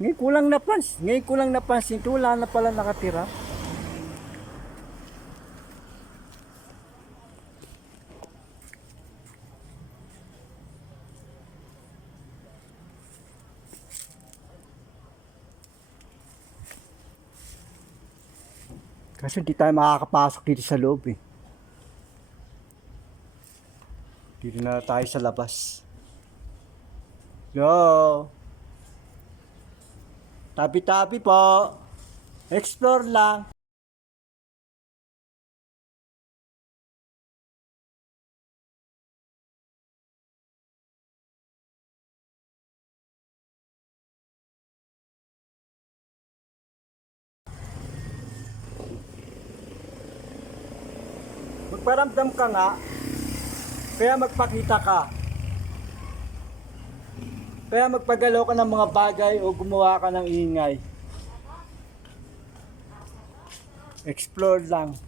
Ngayon ko lang napansin ito, wala na pala nakatira. Kasi hindi tayo makakapasok dito sa loob eh. Dito na tayo sa labas. Yo! Tabi-tabi po. Explore lang. Magparamdam ka nga. Kaya magpakita ka. Kaya magpagalaw ka ng mga bagay o gumawa ka ng ingay. Explore lang.